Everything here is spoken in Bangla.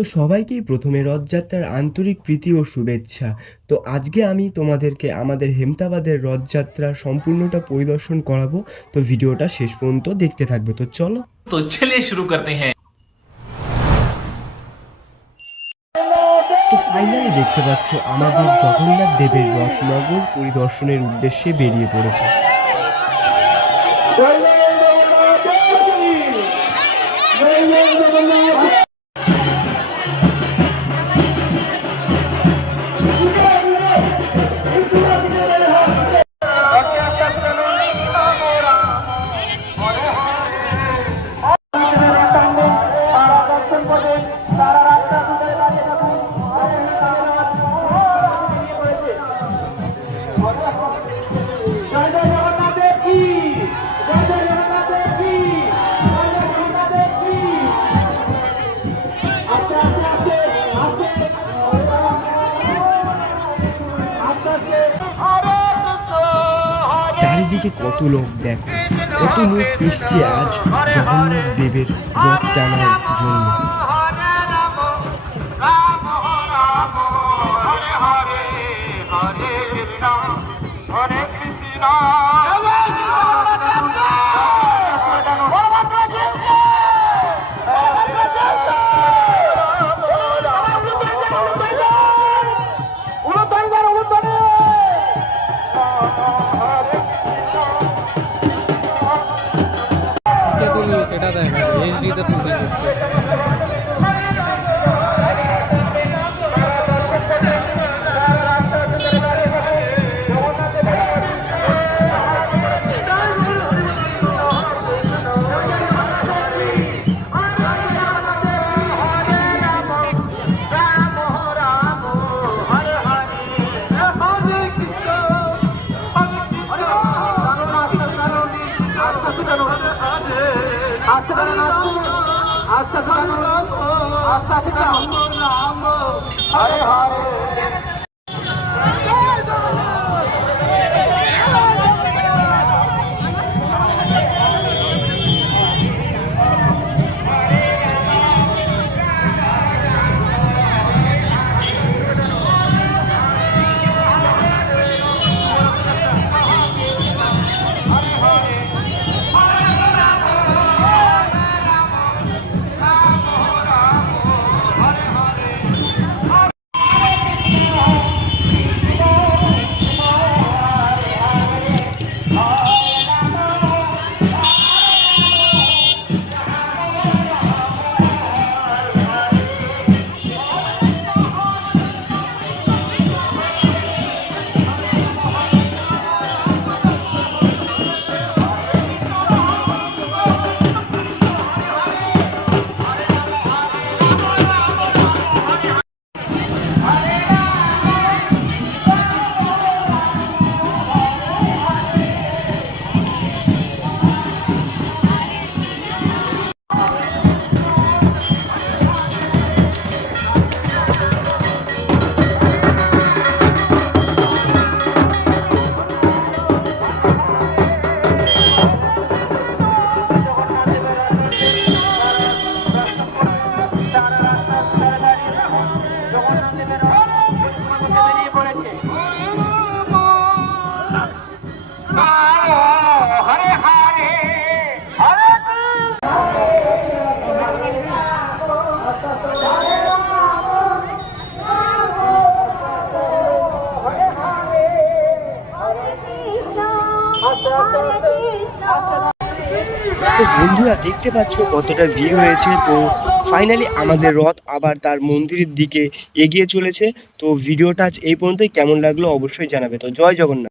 তো সবাইকেই প্রথমে রথযাত্রার আন্তরিক প্রীতি ও শুভেচ্ছা। তো আজকে আমি তোমাদেরকে আমাদের হেমতাবাদের রথযাত্রা সম্পূর্ণটা পরিদর্শন করাবো। তো ভিডিওটা শেষ পর্যন্ত দেখতে থাকবে। তো চলো। तो चलिए शुरू करते हैं। তো ফাইনালি দেখতে পাচ্ছ আমাদের জগন্নাথ দেবের রথ নগর পরিদর্শনের উদ্দেশ্যে বেরিয়ে পড়েছে। চারিদিকে কত লোক দেখো, কত লোক এসছে আজ জগন্নাথ দেবের রথ টানার জন্য। সেটা দেখ এইচডিতে তুলতে हरे हरे তো বন্ধুরা দেখতে পাচ্ছ কতটা ভিড় হয়েছে। তো ফাইনালি আমাদের রথ আবার তার মন্দিরের দিকে এগিয়ে চলেছে। তো ভিডিওটা আজ এই পর্যন্তই, কেমন লাগলো অবশ্যই জানাবে। তো জয় জগন্নাথ।